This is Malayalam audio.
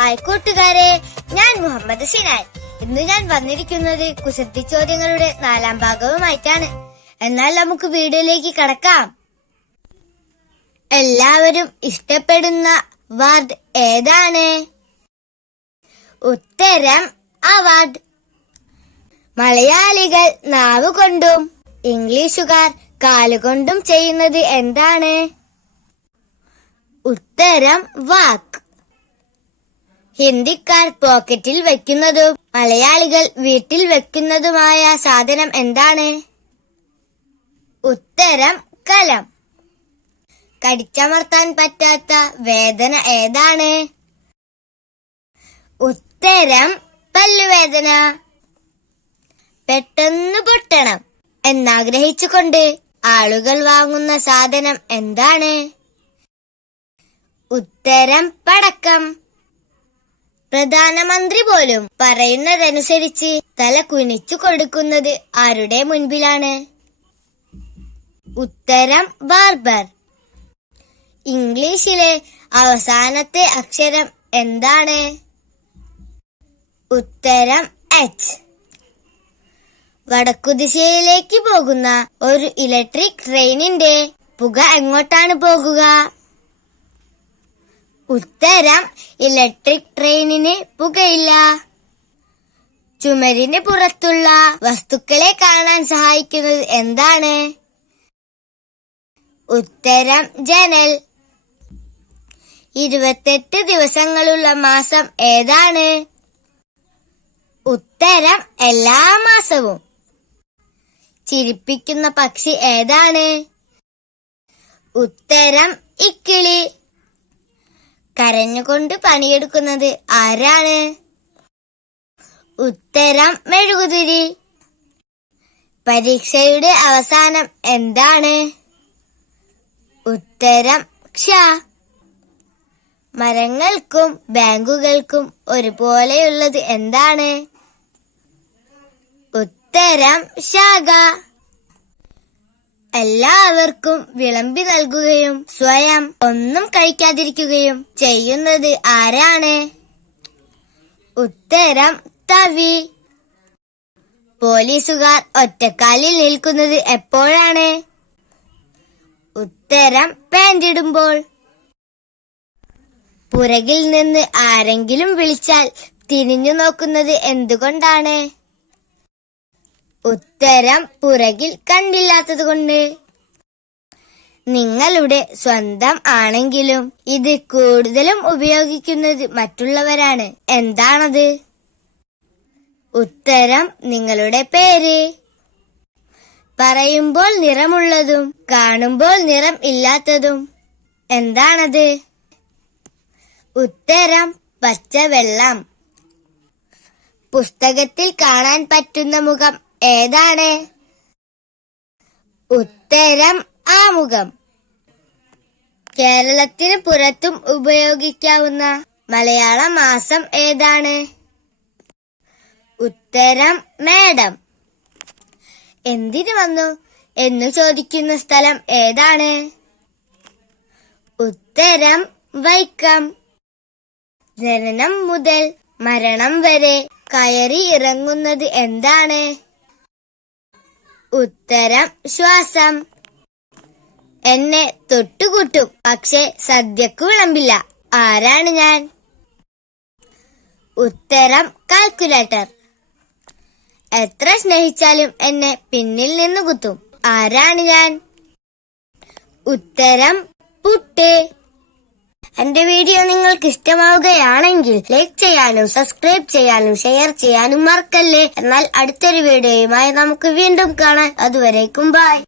ഹായ് കൂട്ടുകാരെ ഞാൻ മുഹമ്മദ് സിനാൻ ഇന്ന് ഞാൻ വന്നിരിക്കുന്നത് കുസൃതി ചോദ്യങ്ങളുടെ നാലാം ഭാഗവുമായിട്ടാണ്. എന്നാൽ നമുക്ക് വീഡിയോയിലേക്ക് കടക്കാം. എല്ലാവരും ഇഷ്ടപ്പെടുന്ന വാർഡ് ഏതാണ്? ഉത്തരം അവാർഡ് മലയാളികൾ നാവ് കൊണ്ടും ഇംഗ്ലീഷുകാർ കാലുകൊണ്ടും ചെയ്യുന്നത് എന്താണ്? ഉത്തരം വാക്ക്. ഹിന്ദിക്കാർ പോക്കറ്റിൽ വെക്കുന്നതും മലയാളികൾ വീട്ടിൽ വെക്കുന്നതുമായ സാധനം എന്താണ്? ഉത്തരം കലം. കടിച്ചമർത്താൻ പറ്റാത്ത വേദന ഏതാണ്? ഉത്തരം പല്ലുവേദന. പെട്ടെന്ന് പൊട്ടണം. എന്നാഗ്രഹിച്ചുകൊണ്ട് ആളുകൾ വാങ്ങുന്ന സാധനം എന്താണ്? ഉത്തരം പടക്കം. പ്രധാനമന്ത്രി പോലും പറയുന്നതനുസരിച്ച് തല കുനിച്ചു കൊടുക്കുന്നത് ആരുടെ മുൻപിലാണ്? ഉത്തരം ബാർബർ. ഇംഗ്ലീഷിലെ അവസാനത്തെ അക്ഷരം എന്താണ്? ഉത്തരം എച്ച് വടക്കുദിശയിലേക്ക് പോകുന്ന ഒരു ഇലക്ട്രിക് ട്രെയിനിന്റെ പുക എങ്ങോട്ടാണ് പോകുക? ഉത്തരം ഇലക്ട്രിക് ട്രെയിനിന് പുകയില്ല. ചുമരിന് പുറത്തുള്ള വസ്തുക്കളെ കാണാൻ സഹായിക്കുന്നത് എന്താണ്? ഉത്തരം ജനൽ. ഇരുപത്തെട്ട് ദിവസങ്ങളുള്ള മാസം ഏതാണ്? ഉത്തരം എല്ലാ മാസവും. ചിരിപ്പിക്കുന്ന പക്ഷി ഏതാണ്? ഉത്തരം ഇക്കിളി. കരഞ്ഞുകൊണ്ട് പണിയെടുക്കുന്നത് ആരാണ്? ഉത്തരം മെഴുകുതിരി. പരീക്ഷയുടെ അവസാനം എന്താണ്? ഉത്തരം ക്ഷ മരങ്ങൾക്കും ബാങ്കുകൾക്കും ഒരുപോലെയുള്ളത് എന്താണ്? ഉത്തരം ശാഖ. എല്ലാവർക്കും വിളമ്പി നൽകുകയും സ്വയം ഒന്നും കഴിക്കാതിരിക്കുകയും ചെയ്യുന്നത് ആരാണ്? ഉത്തരം തവി. പോലീസുകാർ ഒറ്റക്കാലിൽ നിൽക്കുന്നത് എപ്പോഴാണ്? ഉത്തരം പാൻറിടുമ്പോൾ പുറകിൽ നിന്ന് ആരെങ്കിലും വിളിച്ചാൽ തിരിഞ്ഞു നോക്കുന്നത് എന്തുകൊണ്ടാണ്? ഉത്തരം പുറകിൽ കണ്ടില്ലാത്തതുകൊണ്ട്. നിങ്ങളുടെ സ്വന്തം ആണെങ്കിലും ഇത് കൂടുതലും ഉപയോഗിക്കുന്നത് മറ്റുള്ളവരാണ്. എന്താണത്? ഉത്തരം നിങ്ങളുടെ പേര്. പറയുമ്പോൾ നിറമുള്ളതും കാണുമ്പോൾ നിറം ഇല്ലാത്തതും എന്താണത്? ഉത്തരം പച്ചവെള്ളം. പുസ്തകത്തിൽ കാണാൻ പറ്റുന്ന മുഖം ഏതാണ്? ഉത്തരം ആമുഖം. കേരളത്തിന് പുറത്തും ഉപയോഗിക്കാവുന്ന മലയാള മാസം ഏതാണ്? ഉത്തരം മേടം. എന്തിനു വന്നു എന്ന് ചോദിക്കുന്ന സ്ഥലം ഏതാണ്? ഉത്തരം വൈക്കം. ജനനം മുതൽ മരണം വരെ കയറി ഇറങ്ങുന്നത് എന്താണ്? ഉത്തരം ശ്വാസം. എന്നെ തൊട്ടുകൂട്ടും പക്ഷെ സദ്യക്ക് വിളമ്പില്ല. ആരാണ് ഞാൻ? ഉത്തരം കാൽക്കുലേറ്റർ. എത്ര സ്നേഹിച്ചാലും എന്നെ പിന്നിൽ നിന്ന് കുത്തും. ആരാണ് ഞാൻ? ഉത്തരം പുട്ട്. എന്റെ വീഡിയോ നിങ്ങൾക്ക് ഇഷ്ടമാവുകയാണെങ്കിൽ ലൈക്ക് ചെയ്യാനും സബ്സ്ക്രൈബ് ചെയ്യാനും ഷെയർ ചെയ്യാനും മറക്കല്ലേ. എന്നാൽ അടുത്തൊരു വീഡിയോയുമായി നമുക്ക് വീണ്ടും കാണാം. അതുവരേക്കും ബൈ